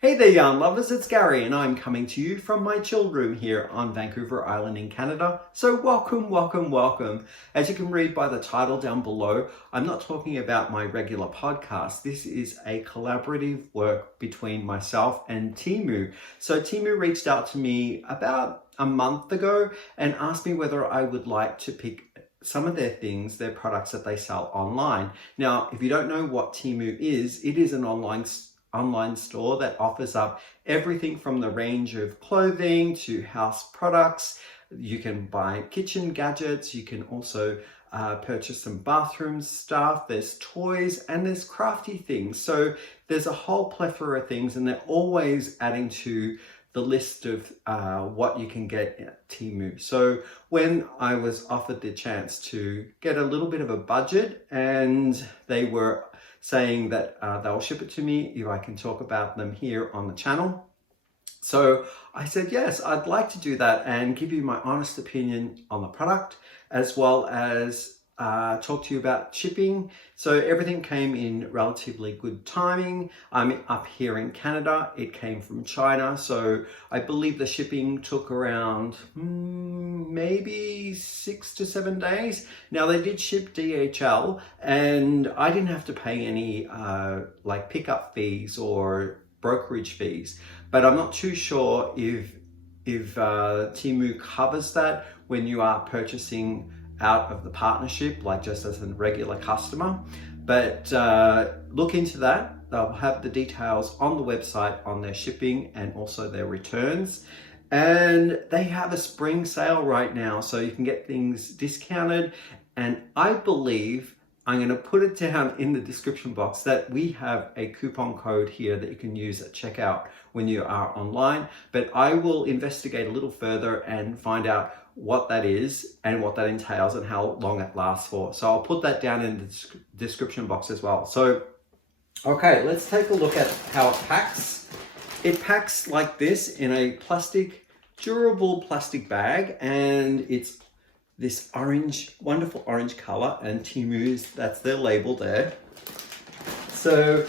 Hey there yarn lovers, it's Gary and I'm coming to you from my chilled room here on Vancouver Island in Canada. So welcome. As you can read by the title down below, I'm not talking about my regular podcast. This is a collaborative work between myself and Temu. So Temu reached out to me about a month ago and asked me whether I would like to pick some of their things, their products that they sell online. Now, if you don't know what Temu is, it is an online store that offers up everything from the range of clothing to house products. You can buy kitchen gadgets. You can also purchase some bathroom stuff. There's toys and there's crafty things. So there's a whole plethora of things, and they're always adding to the list of what you can get at Temu. So when I was offered the chance to get a little bit of a budget, and they were saying that they'll ship it to me if I can talk about them here on the channel. So I said, yes, I'd like to do that and give you my honest opinion on the product, as well as talk to you about shipping. So everything came in relatively good timing. I'm up here in Canada. It came from China. So I believe the shipping took around maybe 6 to 7 days. Now they did ship DHL and I didn't have to pay any like pickup fees or brokerage fees, but I'm not too sure if Temu covers that when you are purchasing out of the partnership, like just as a regular customer. But look into that. They'll have the details on the website on their shipping and also their returns. And they have a spring sale right now, so you can get things discounted. And I believe, I'm going to put it down in the description box, that we have a coupon code here that you can use at checkout when you are online. But I will investigate a little further and find out what that is and what that entails and how long it lasts for. So I'll put that down in the description box as well. So, okay, let's take a look at how it packs. It packs like this in a durable plastic bag, and it's this orange, wonderful orange color, and Temu's, that's their label there. So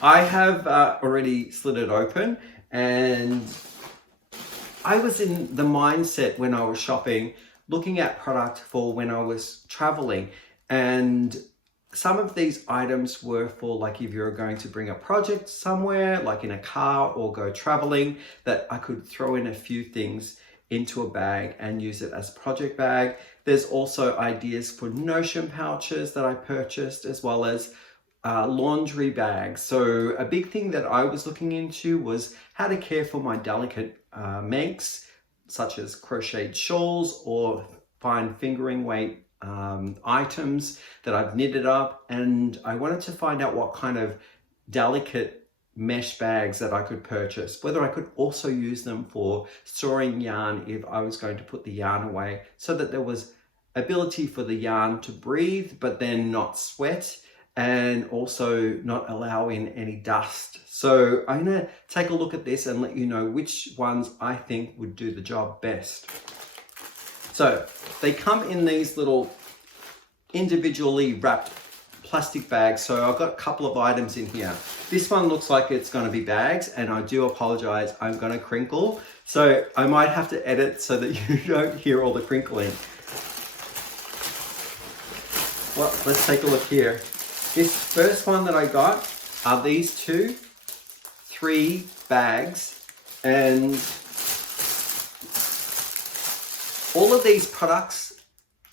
I have already slid it open, and I was in the mindset when I was shopping, looking at product for when I was traveling, and some of these items were for like if you're going to bring a project somewhere, like in a car or go traveling, that I could throw in a few things into a bag and use it as a project bag. There's also ideas for notion pouches that I purchased, as well as laundry bags. So a big thing that I was looking into was how to care for my delicate makes, such as crocheted shawls or fine fingering weight items that I've knitted up. And I wanted to find out what kind of delicate mesh bags that I could purchase, whether I could also use them for storing yarn if I was going to put the yarn away, so that there was ability for the yarn to breathe but then not sweat, and also not allow in any dust. So I'm going to take a look at this and let you know which ones I think would do the job best. So they come in these little individually wrapped plastic bags. So I've got a couple of items in here. This one looks like it's going to be bags, and I do apologize, I'm going to crinkle. So I might have to edit so that you don't hear all the crinkling. Well, let's take a look here. This first one that I got are these 3 bags, and all of these products,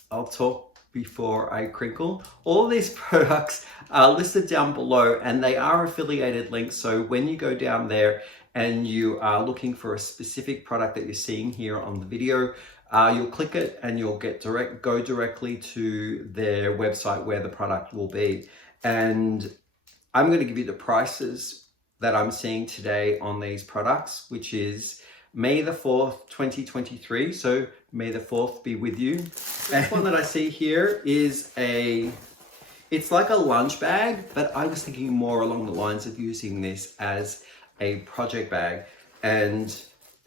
I'll talk before I crinkle, all of these products are listed down below, and they are affiliated links. So when you go down there and you are looking for a specific product that you're seeing here on the video, you'll click it and you'll go directly to their website where the product will be. And I'm going to give you the prices that I'm seeing today on these products, which is May the 4th, 2023. So may the 4th be with you. The one that I see here is it's like a lunch bag, but I was thinking more along the lines of using this as a project bag. And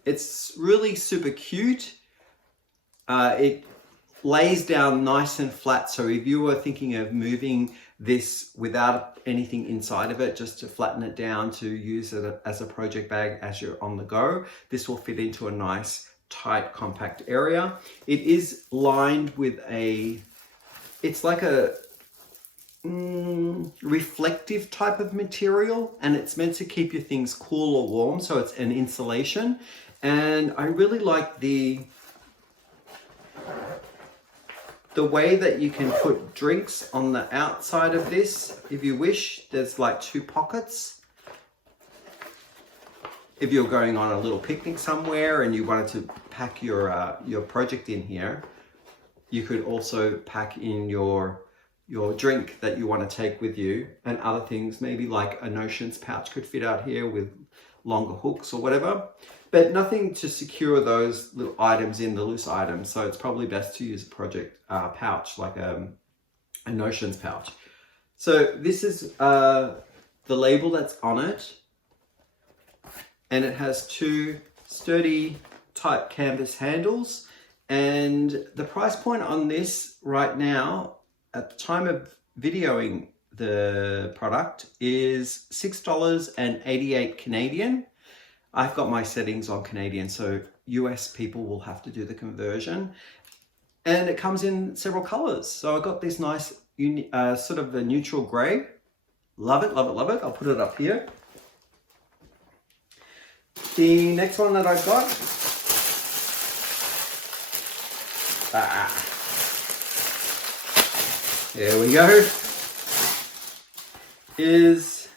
it's really super cute. It lays down nice and flat. So if you were thinking of moving this without anything inside of it, just to flatten it down to use it as a project bag as you're on the go. This will fit into a nice, tight, compact area. It is lined with it's like a reflective type of material, and it's meant to keep your things cool or warm, so it's an insulation. And I really like the way that you can put drinks on the outside of this if you wish. There's like 2 pockets. If you're going on a little picnic somewhere and you wanted to pack your project in here, you could also pack in your drink that you want to take with you, and other things, maybe like a notions pouch could fit out here with longer hooks or whatever, but nothing to secure those little items in, the loose items. So it's probably best to use a project pouch, like a notions pouch. So this is the label that's on it, and it has 2 sturdy type canvas handles, and the price point on this right now at the time of videoing the product is $6.88 Canadian. I've got my settings on Canadian, so US people will have to do the conversion. And it comes in several colors. So I got this nice sort of a neutral gray. Love it, love it, love it. I'll put it up here. The next one that I got, there we go, is,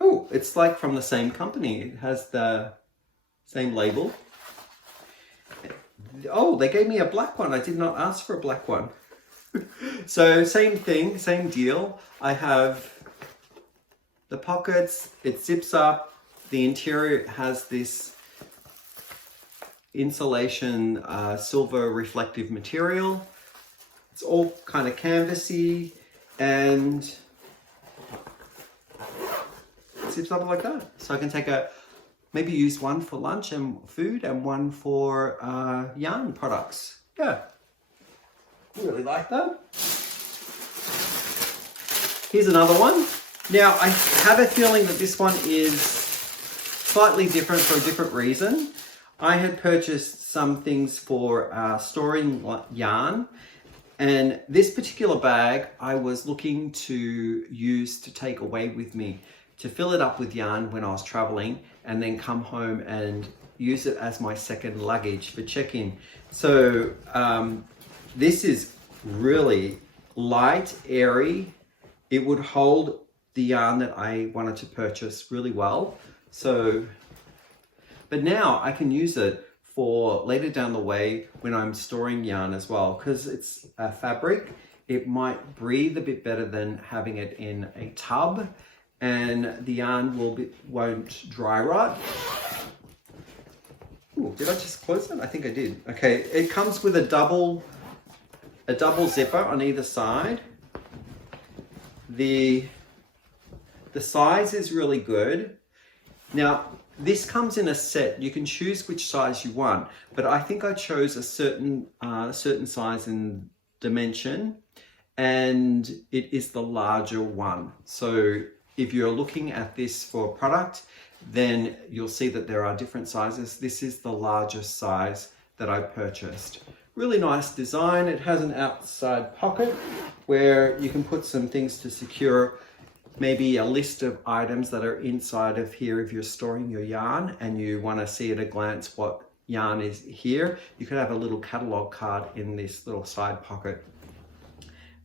oh, it's like from the same company. It has the same label. Oh, they gave me a black one. I did not ask for a black one. So same thing, same deal. I have the pockets, it zips up. The interior has this insulation silver reflective material. It's all kind of canvassy, and it zips up like that. So I can take maybe use one for lunch and food, and one for yarn products. Yeah, I really like that. Here's another one. Now I have a feeling that this one is slightly different for a different reason. I had purchased some things for storing yarn, and this particular bag I was looking to use to take away with me, to fill it up with yarn when I was traveling, and then come home and use it as my second luggage for check-in. So this is really light, airy. It would hold the yarn that I wanted to purchase really well. So, but now I can use it for later down the way when I'm storing yarn as well, because it's a fabric. It might breathe a bit better than having it in a tub, and the yarn won't dry rot. Ooh, did I just close it? I think I did. Okay, it comes with a double zipper on either side. The size is really good. Now, this comes in a set. You can choose which size you want, but I think I chose a certain size and dimension, and it is the larger one. So if you're looking at this for a product, then you'll see that there are different sizes. This is the largest size that I purchased. Really nice design. It has an outside pocket where you can put some things to secure maybe a list of items that are inside of here if you're storing your yarn and you want to see at a glance what yarn is here. You could have a little catalog card in this little side pocket.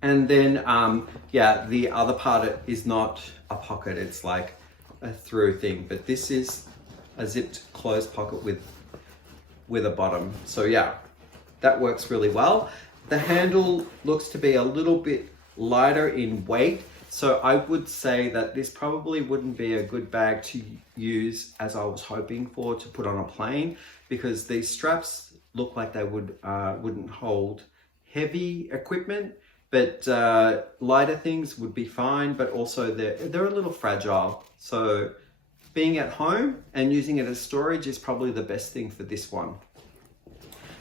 And then, yeah, the other part is not a pocket, it's like a through thing, but this is a zipped closed pocket with a bottom. So yeah, that works really well. The handle looks to be a little bit lighter in weight, so I would say that this probably wouldn't be a good bag to use as I was hoping for, to put on a plane, because these straps look like they wouldn't hold heavy equipment, but lighter things would be fine, but also they're a little fragile. So being at home and using it as storage is probably the best thing for this one.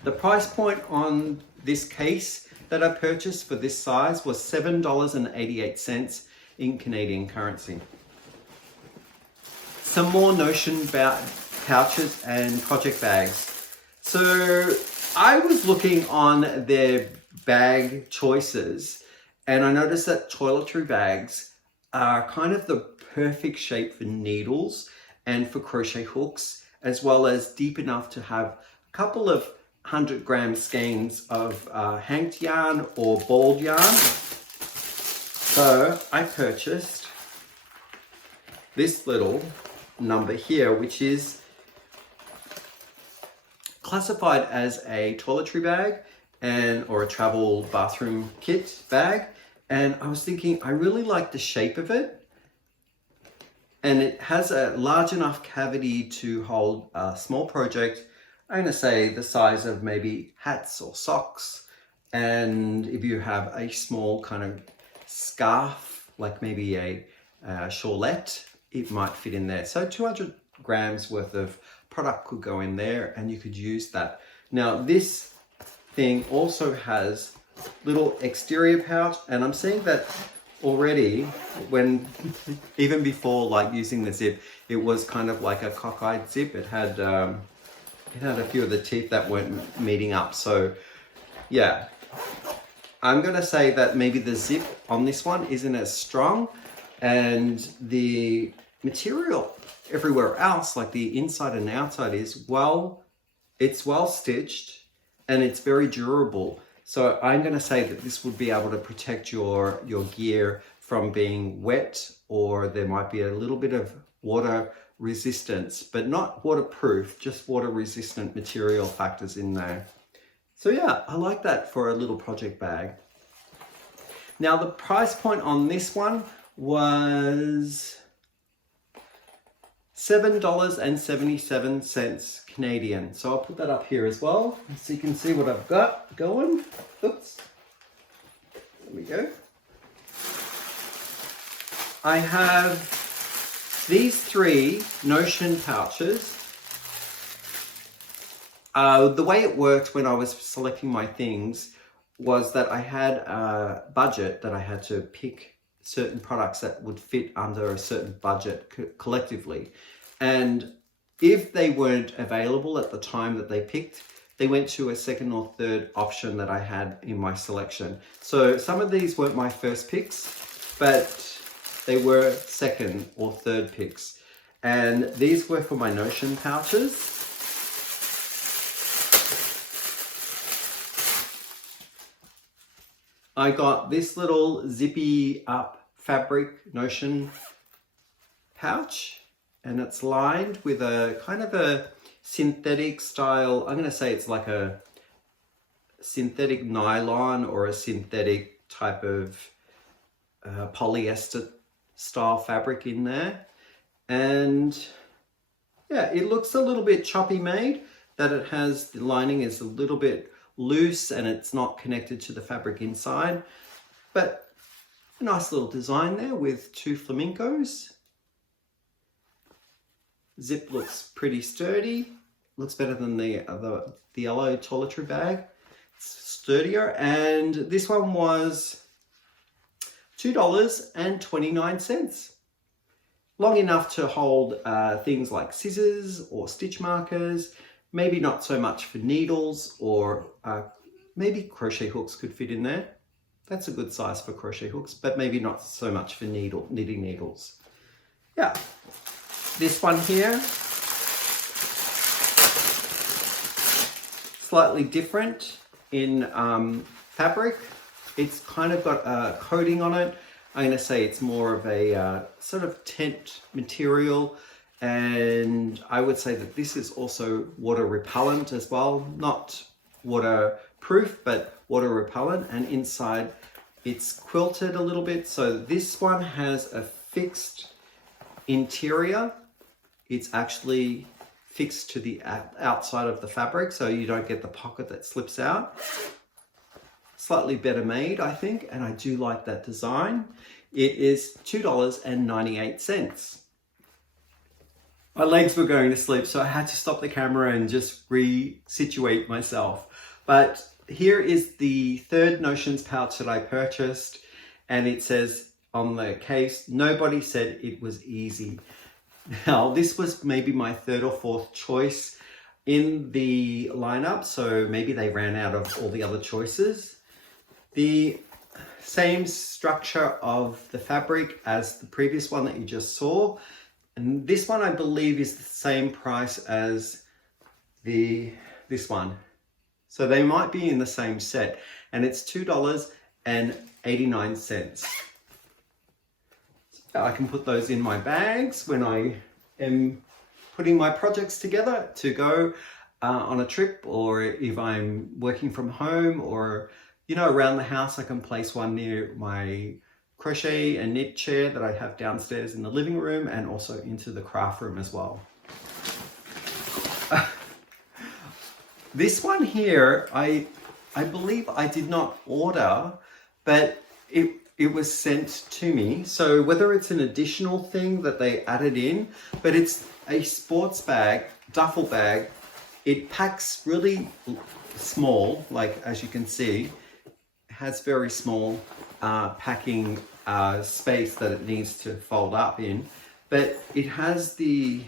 The price point on this case that I purchased for this size was $7.88 in Canadian currency. Some more Notion pouches and project bags. So I was looking on their bag choices and I noticed that toiletry bags are kind of the perfect shape for needles and for crochet hooks, as well as deep enough to have a couple of 100-gram skeins of hanked yarn or balled yarn. So I purchased this little number here, which is classified as a toiletry bag or a travel bathroom kit bag. And I was thinking, I really like the shape of it. And it has a large enough cavity to hold a small project. I'm going to say the size of maybe hats or socks. And if you have a small kind of scarf, like maybe a shawlette, it might fit in there. So 200 grams worth of product could go in there and you could use that. Now this thing also has little exterior pouch, and I'm seeing that already when even before like using the zip, it was kind of like a cockeyed zip. It had a few of the teeth that weren't meeting up. So yeah, I'm gonna say that maybe the zip on this one isn't as strong, and the material everywhere else, like the inside and outside, is it's well stitched and it's very durable. So I'm going to say that this would be able to protect your gear from being wet, or there might be a little bit of water resistance, but not waterproof, just water resistant material factors in there. So yeah, I like that for a little project bag. Now the price point on this one was $7.77 Canadian. So I'll put that up here as well, so you can see what I've got going. Oops. There we go. I have these 3 Notion pouches. The way it worked when I was selecting my things was that I had a budget that I had to pick certain products that would fit under a certain budget collectively. And if they weren't available at the time that they picked, they went to a second or third option that I had in my selection. So some of these weren't my first picks, but they were second or third picks. And these were for my Notion pouches. I got this little zippy up fabric Notion pouch, and it's lined with a kind of a synthetic style. I'm going to say it's like a synthetic nylon or a synthetic type of polyester style fabric in there. And yeah, it looks a little bit choppy made, that it has, the lining is a little bit loose and it's not connected to the fabric inside, but a nice little design there with 2 flamingos. Zip looks pretty sturdy, looks better than the yellow toiletry bag. It's sturdier, and this one was $2.29. Long enough to hold things like scissors or stitch markers, maybe not so much for needles, or maybe crochet hooks could fit in there. That's a good size for crochet hooks, but maybe not so much for knitting needles. Yeah, this one here, slightly different in fabric. It's kind of got a coating on it. I'm going to say it's more of a sort of tent material, and I would say that this is also water repellent as well. Not waterproof, but water repellent, and inside it's quilted a little bit. So this one has a fixed interior. It's actually fixed to the outside of the fabric, so you don't get the pocket that slips out. Slightly better made, I think, and I do like that design. It is $2.98. My legs were going to sleep, so I had to stop the camera and just resituate myself. But here is the third Notions pouch that I purchased, and it says on the case, nobody said it was easy. Now, this was maybe my third or fourth choice in the lineup, so maybe they ran out of all the other choices. The same structure of the fabric as the previous one that you just saw, and this one I believe is the same price as this one. So they might be in the same set, and it's $2.89. I can put those in my bags when I am putting my projects together to go on a trip, or if I'm working from home, or around the house. I can place one near my crochet and knit chair that I have downstairs in the living room, and also into the craft room as well. This one here, I believe I did not order, but it was sent to me. So whether it's an additional thing that they added in, but it's a sports bag, duffel bag. It packs really small, like as you can see, it has very small packing space that it needs to fold up in, but it has the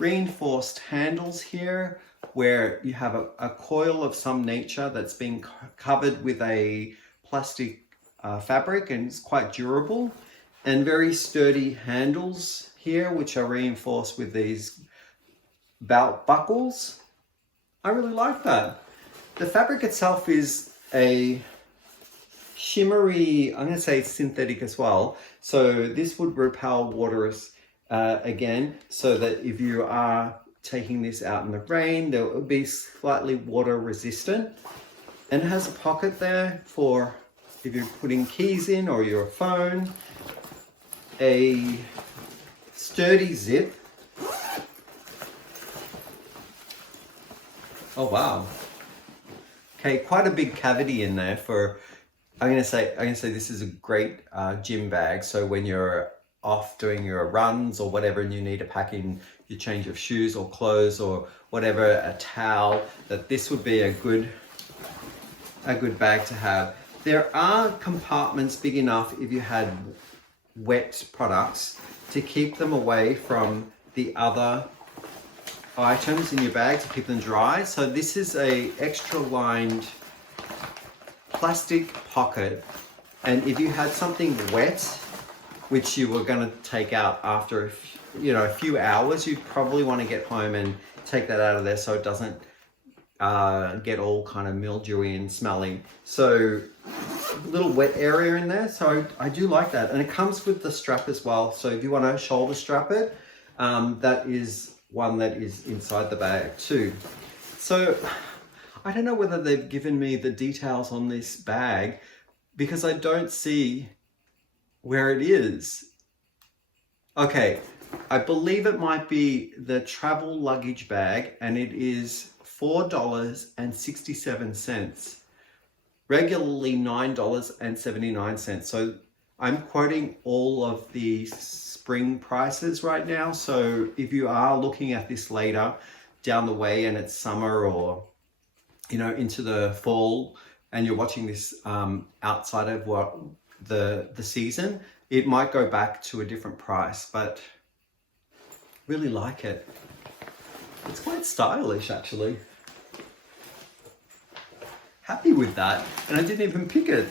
reinforced handles here, where you have a coil of some nature that's been covered with a plastic fabric, and it's quite durable, and very sturdy handles here, which are reinforced with these belt buckles. I really like that. The fabric itself is a shimmery, I'm going to say synthetic as well, so this would repel water again, so that if you are taking this out in the rain, there will be slightly water resistant, and it has a pocket there for if you're putting keys in or your phone, a sturdy zip. Oh wow. Okay, quite a big cavity in there for, I'm gonna say this is a great gym bag. So when you're off doing your runs or whatever, and you need to pack in your change of shoes or clothes or whatever, a towel, that this would be a good bag to have. There are compartments big enough if you had wet products to keep them away from the other items in your bag, to keep them dry. So this is a extra lined plastic pocket, and if you had something wet which you were going to take out after a few hours, you'd probably want to get home and take that out of there so it doesn't get all kind of mildewy and smelly. So a little wet area in there, so I do like that. And it comes with the strap as well, so if you want to shoulder strap it, that is one that is inside the bag too. So I don't know whether they've given me the details on this bag, because I don't see where it is. Okay, I believe it might be the travel luggage bag, and it is $4.67. Regularly $9.79. So I'm quoting all of the spring prices right now. So if you are looking at this later down the way and it's summer, or into the fall, and you're watching this outside of the season, it might go back to a different price, but really like it. It's quite stylish actually. Happy with that, and I didn't even pick it.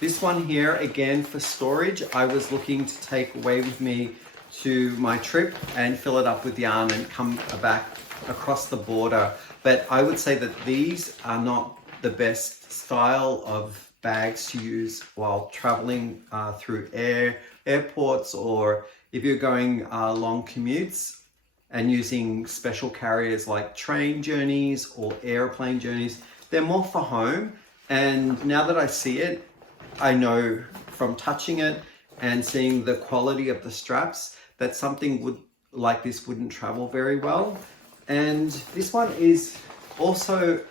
This one here, again for storage, I was looking to take away with me to my trip and fill it up with yarn and come back across the border. But I would say that these are not the best style of bags to use while traveling through airports, or if you're going long commutes and using special carriers like train journeys or airplane journeys. They're more for home. And now that I see it, I know from touching it and seeing the quality of the straps that something like this wouldn't travel very well. And this one is also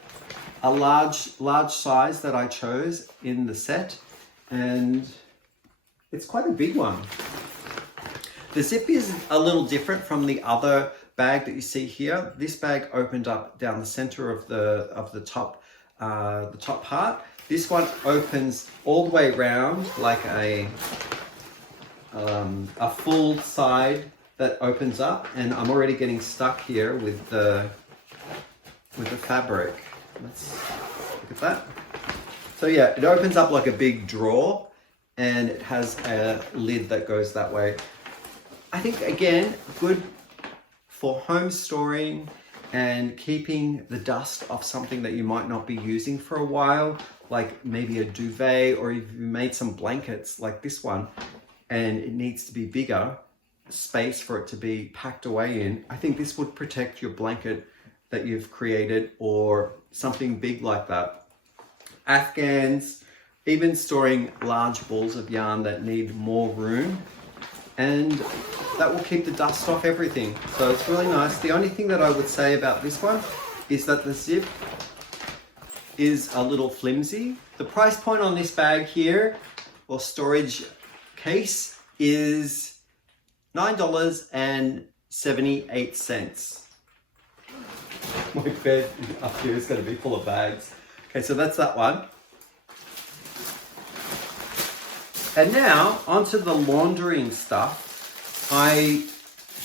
a large size that I chose in the set, and it's quite a big one. The zip is a little different from the other bag that you see here. This bag opened up down the center of the top part. This one opens all the way around like a full side that opens up, and I'm already getting stuck here with the fabric. Let's look at that. So yeah, it opens up like a big drawer, and it has a lid that goes that way. I think, again, good for home storing and keeping the dust off something that you might not be using for a while, like maybe a duvet, or if you made some blankets like this one and it needs to be bigger space for it to be packed away in. I think this would protect your blanket that you've created, or something big like that. Afghans, even storing large balls of yarn that need more room, and that will keep the dust off everything. So it's really nice. The only thing that I would say about this one is that the zip is a little flimsy. The price point on this bag here, or storage case, is $9.78. My bed up here is going to be full of bags. Okay, so that's that one. And now onto the laundering stuff. I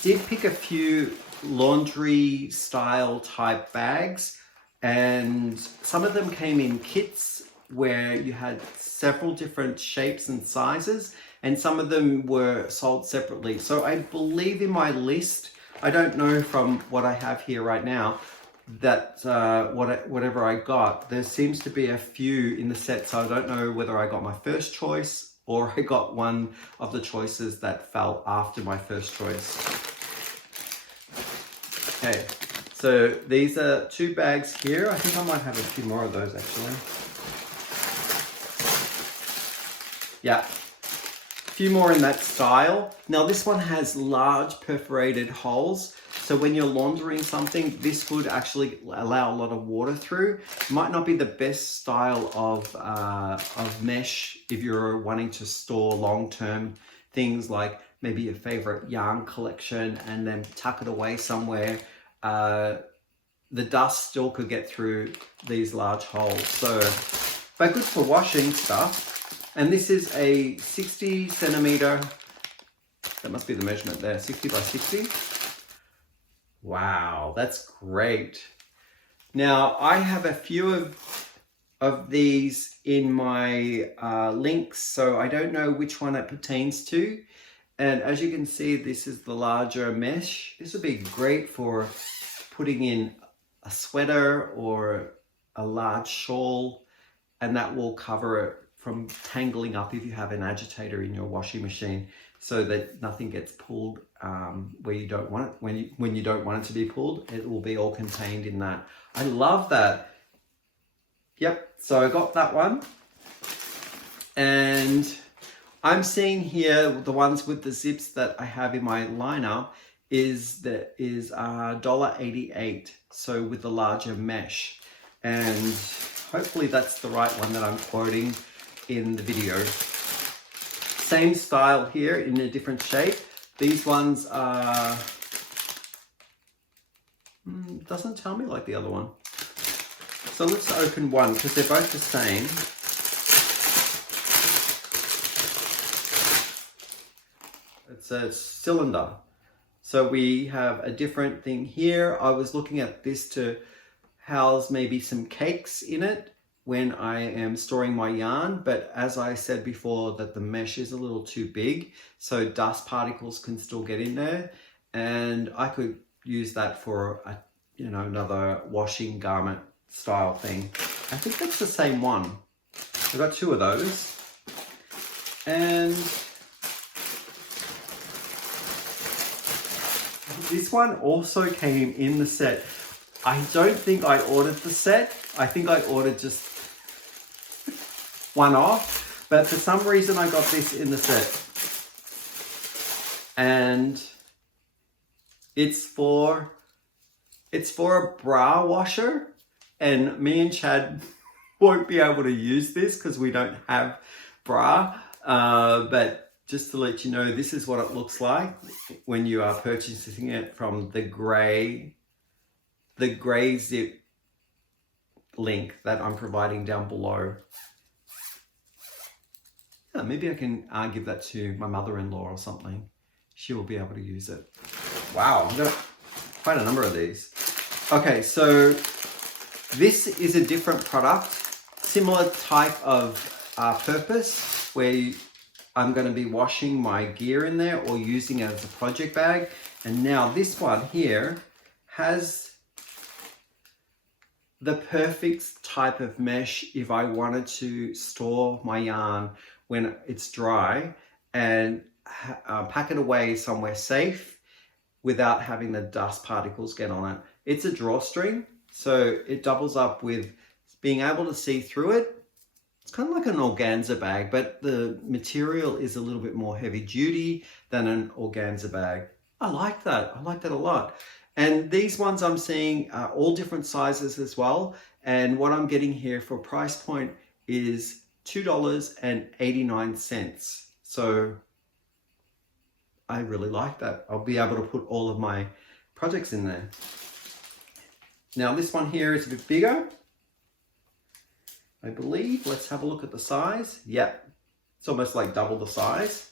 did pick a few laundry style type bags, and some of them came in kits where you had several different shapes and sizes, and some of them were sold separately. So I believe in my list, I don't know from what I have here right now, that whatever I got, there seems to be a few in the set, so I don't know whether I got my first choice or I got one of the choices that fell after my first choice. Okay, so these are 2 bags here. I think I might have a few more of those actually. Yeah, a few more in that style. Now this one has large perforated holes, so when you're laundering something, this would actually allow a lot of water through. It might not be the best style of mesh if you're wanting to store long-term things like maybe your favorite yarn collection and then tuck it away somewhere. The dust still could get through these large holes. So, but good for washing stuff. And this is a 60 centimeter, that must be the measurement there, 60 by 60. Wow, that's great. Now, I have a few of these in my links, so I don't know which one it pertains to. And as you can see, this is the larger mesh. This would be great for putting in a sweater or a large shawl, and that will cover it from tangling up if you have an agitator in your washing machine, so that nothing gets pulled where you don't want it. When you don't want it to be pulled, it will be all contained in that. I love that. Yep, so I got that one. And I'm seeing here the ones with the zips that I have in my lineup is $1.88, so with the larger mesh. And hopefully that's the right one that I'm quoting in the video. Same style here in a different shape. These ones are, doesn't tell me like the other one. So let's open one because they're both the same. It's a cylinder. So we have a different thing here. I was looking at this to house maybe some cakes in it when I am storing my yarn, but as I said before, that the mesh is a little too big, so dust particles can still get in there, and I could use that for a, another washing garment style thing. I think that's the same one. I've got 2 of those, and this one also came in the set. I don't think I ordered the set. I think I ordered just one off, but for some reason I got this in the set. And it's for a bra washer, and me and Chad won't be able to use this because we don't have bra, but just to let you know, this is what it looks like when you are purchasing it from the grey zip link that I'm providing down below. Yeah, maybe I can give that to my mother-in-law or something. She will be able to use it. Wow, I've got quite a number of these. Okay, so this is a different product, similar type of purpose, where I'm going to be washing my gear in there or using it as a project bag. And now this one here has the perfect type of mesh if I wanted to store my yarn when it's dry and pack it away somewhere safe without having the dust particles get on it. It's a drawstring, so it doubles up with being able to see through it. It's kind of like an organza bag, but the material is a little bit more heavy duty than an organza bag. I like that. I like that a lot. And these ones I'm seeing are all different sizes as well. And what I'm getting here for price point is $2.89. So I really like that. I'll be able to put all of my projects in there. Now this one here is a bit bigger, I believe. Let's have a look at the size. Yep, it's almost like double the size.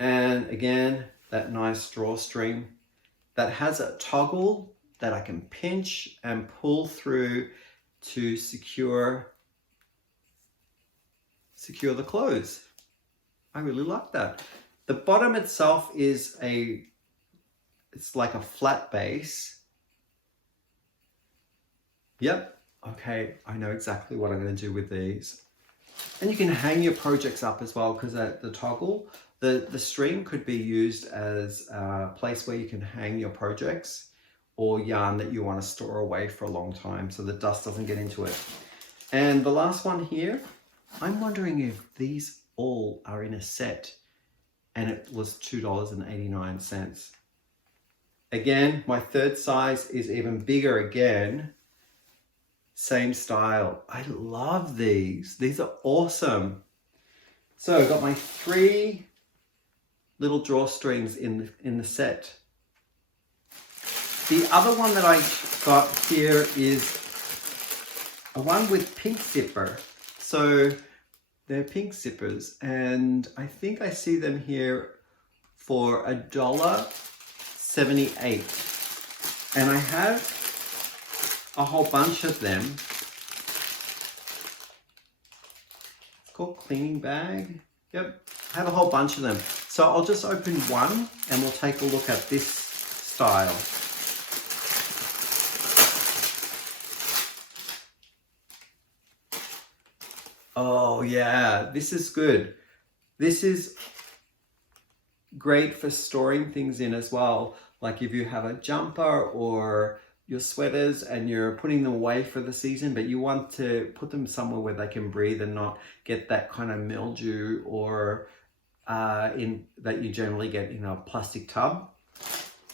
And again, that nice drawstring that has a toggle that I can pinch and pull through to secure the clothes. I really like that. The bottom itself is it's like a flat base. Yep. Okay, I know exactly what I'm going to do with these. And you can hang your projects up as well, because the toggle, the string could be used as a place where you can hang your projects or yarn that you want to store away for a long time so the dust doesn't get into it. And the last one here, I'm wondering if these all are in a set, and it was $2.89. Again, my third size is even bigger again. Same style. I love these. These are awesome. So I've got my 3 little drawstrings in the set. The other one that I got here is a one with pink zipper. So they're pink zippers, and I think I see them here for $1.78. And I have a whole bunch of them. It's called cleaning bag. Yep, I have a whole bunch of them. So I'll just open one and we'll take a look at this style. Oh yeah, this is good. This is great for storing things in as well. Like if you have a jumper or your sweaters and you're putting them away for the season, but you want to put them somewhere where they can breathe and not get that kind of mildew or that you generally get in a plastic tub.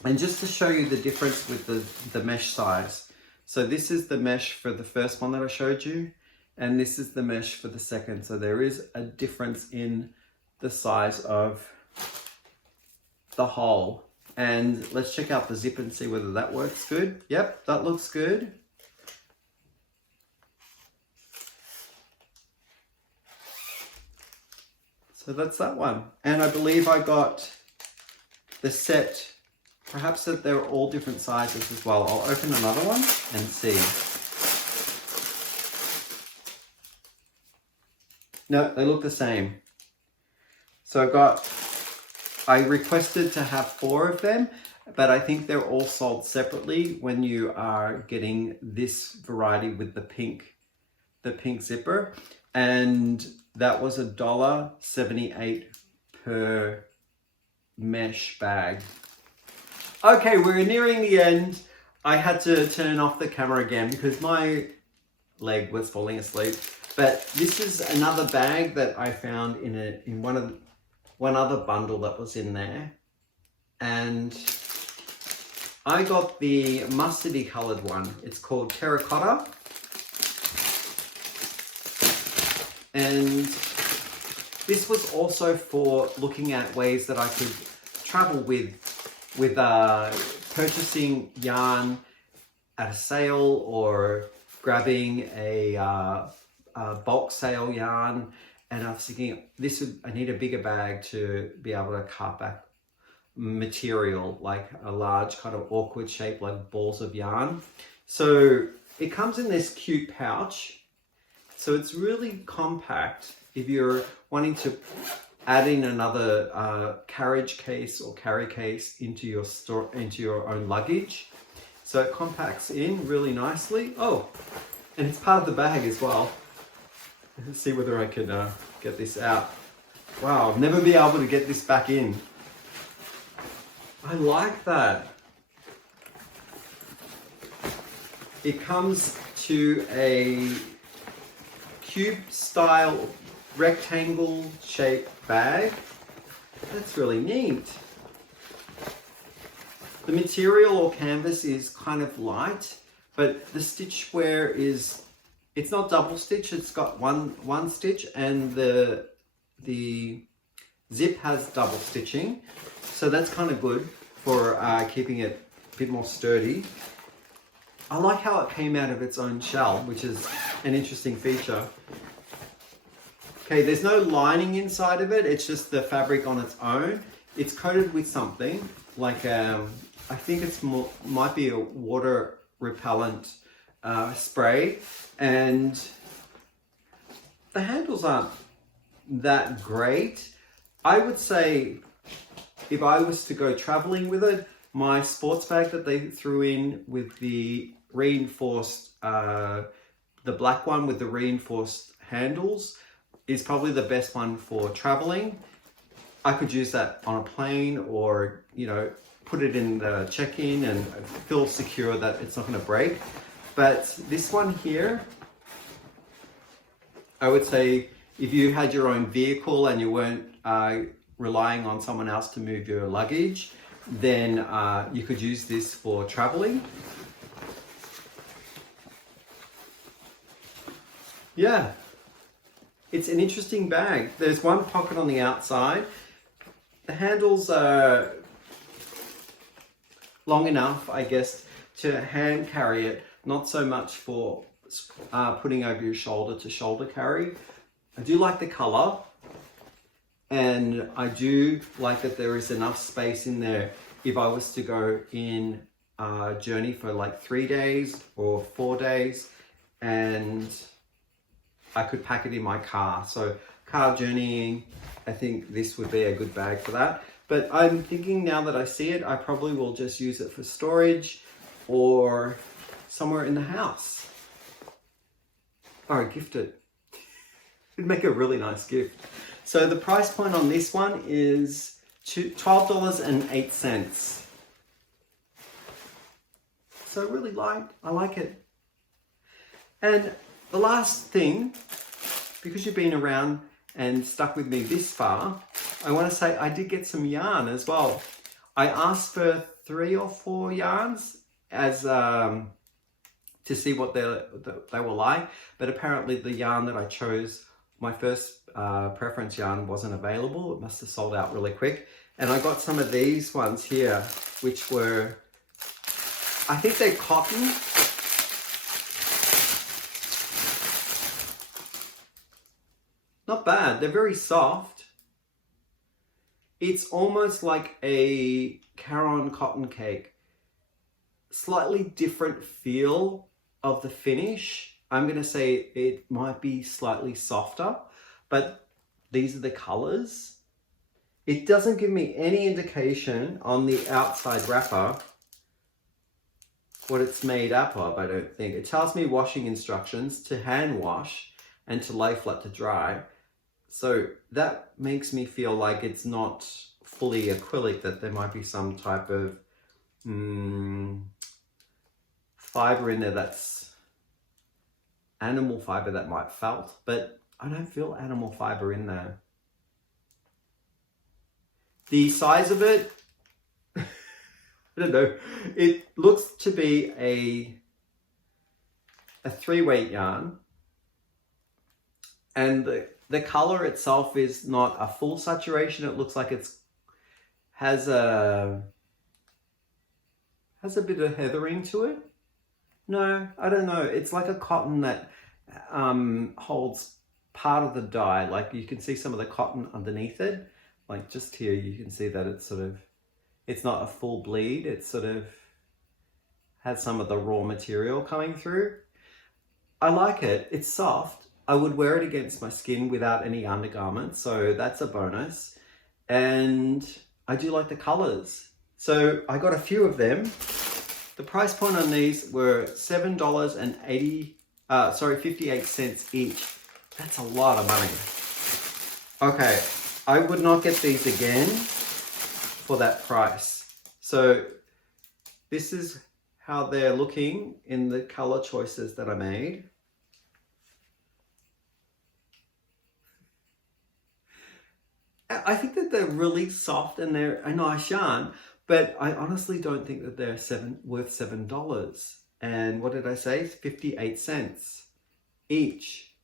And just to show you the difference with the mesh size. So this is the mesh for the first one that I showed you, and this is the mesh for the second. So there is a difference in the size of the hole. And let's check out the zip and see whether that works good. Yep, that looks good. So that's that one. And I believe I got the set, perhaps that they're all different sizes as well. I'll open another one and see. No, they look the same. So I requested to have 4 of them, but I think they're all sold separately when you are getting this variety with the pink zipper. And that was $1.78 per mesh bag. Okay, we're nearing the end. I had to turn off the camera again because my leg was falling asleep. But this is another bag that I found in one other bundle that was in there, and I got the mustardy colored one. It's called Terracotta, and This was also for looking at ways that I could travel with purchasing yarn at a sale or grabbing a bulk sale yarn. And I was thinking, I need a bigger bag to be able to cart back material, like a large kind of awkward shape, like balls of yarn. So it comes in this cute pouch. So it's really compact if you're wanting to add in another carriage case or carry case into your own luggage. So it compacts in really nicely. Oh, and it's part of the bag as well. Let's see whether I can get this out. Wow, I'll never be able to get this back in. I like that. It comes to a cube style rectangle shaped bag. That's really neat. The material or canvas is kind of light, but the stitch wear it's not double stitch, it's got one stitch, and the zip has double stitching. So that's kind of good for keeping it a bit more sturdy. I like how it came out of its own shell, which is an interesting feature. Okay, there's no lining inside of it, it's just the fabric on its own. It's coated with something like, I think might be a water repellent spray, and the handles aren't that great. I would say if I was to go traveling with it, my sports bag that they threw in with the reinforced, the black one with the reinforced handles is probably the best one for traveling. I could use that on a plane or, put it in the check-in and feel secure that it's not going to break. But this one here, I would say if you had your own vehicle and you weren't relying on someone else to move your luggage, then you could use this for traveling. Yeah, it's an interesting bag. There's one pocket on the outside. The handles are long enough, I guess, to hand carry it, not so much for putting over your shoulder to shoulder carry. I do like the color, and I do like that there is enough space in there if I was to go in a journey for like 3 days or 4 days, and I could pack it in my car. So car journeying, I think this would be a good bag for that. But I'm thinking now that I see it, I probably will just use it for storage or somewhere in the house. Or gift it. It'd make a really nice gift. So the price point on this one is $12.08. So really light, I like it. And the last thing, because you've been around and stuck with me this far, I want to say I did get some yarn as well. I asked for 3 or 4 yarns as to see what they were like, but apparently the yarn that I chose, my first preference yarn, wasn't available. It must have sold out really quick. And I got some of these ones here, which were, I think they're cotton. Not bad, they're very soft. It's almost like a Caron cotton cake. Slightly different feel of the finish. I'm gonna say it might be slightly softer, but these are the colors. It doesn't give me any indication on the outside wrapper what it's made up of, I don't think. It tells me washing instructions to hand wash and to lay flat to dry. So that makes me feel like it's not fully acrylic, that there might be some type of fiber in there that's animal fiber that might felt, but I don't feel animal fiber in there. The size of it, I don't know, it looks to be a 3-weight yarn, and The color itself is not a full saturation. It looks like has a bit of heathering to it. No, I don't know. It's like a cotton that holds part of the dye. Like you can see some of the cotton underneath it. Like just here, you can see that it's sort of, it's not a full bleed. It sort of has some of the raw material coming through. I like it. It's soft. I would wear it against my skin without any undergarments, so that's a bonus. And I do like the colors. So I got a few of them. The price point on these were $7.58 each. That's a lot of money. Okay, I would not get these again for that price. So this is how they're looking in the color choices that I made. I think that they're really soft and they're a nice yarn, but I honestly don't think that they're worth $7. And what did I say? 58 cents each.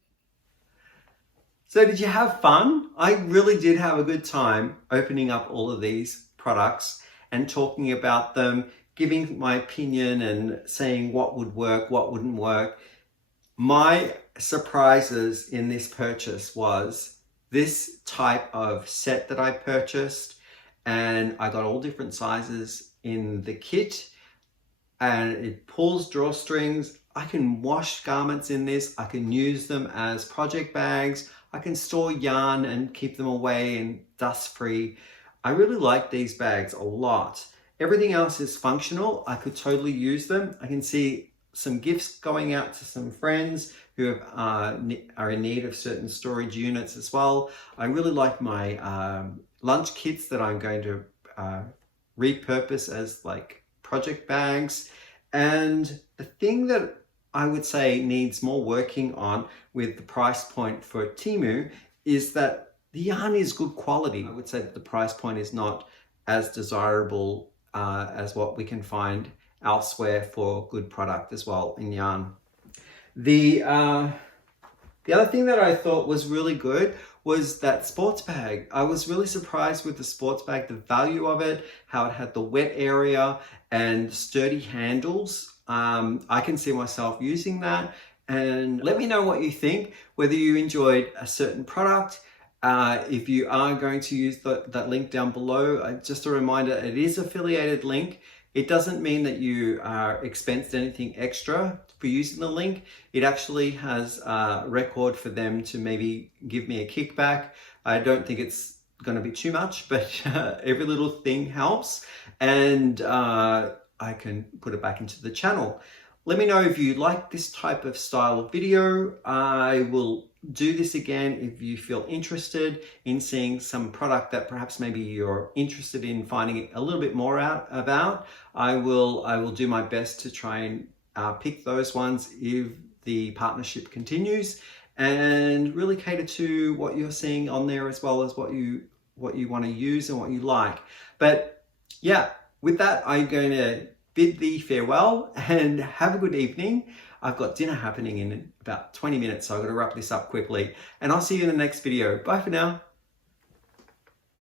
So did you have fun? I really did have a good time opening up all of these products and talking about them, giving my opinion and saying what would work, what wouldn't work. My surprises in this purchase was this type of set that I purchased, and I got all different sizes in the kit, and it pulls drawstrings. I can wash garments in this. I can use them as project bags. I can store yarn and keep them away and dust free. I really like these bags a lot. Everything else is functional. I could totally use them. I can see some gifts going out to some friends who are in need of certain storage units as well. I really like my lunch kits that I'm going to repurpose as like project bags. And the thing that I would say needs more working on with the price point for Temu is that the yarn is good quality. I would say that the price point is not as desirable as what we can find elsewhere for good product as well in yarn. The other thing that I thought was really good was that sports bag. I was really surprised with the sports bag, the value of it, how it had the wet area and sturdy handles. I can see myself using that. And let me know what you think, whether you enjoyed a certain product. If you are going to use that link down below, just a reminder, it is affiliated link. It doesn't mean that you are expensed anything extra for using the link. It actually has a record for them to maybe give me a kickback. I don't think it's going to be too much, but every little thing helps. And I can put it back into the channel. Let me know if you like this type of style of video. I will do this again if you feel interested in seeing some product that perhaps maybe you're interested in finding a little bit more out about. I will do my best to try and pick those ones if the partnership continues, and really cater to what you're seeing on there as well as what you want to use and what you like. But yeah, with that, I'm going to bid thee farewell and have a good evening. I've got dinner happening in about 20 minutes, so I've got to wrap this up quickly. And I'll see you in the next video. Bye for now.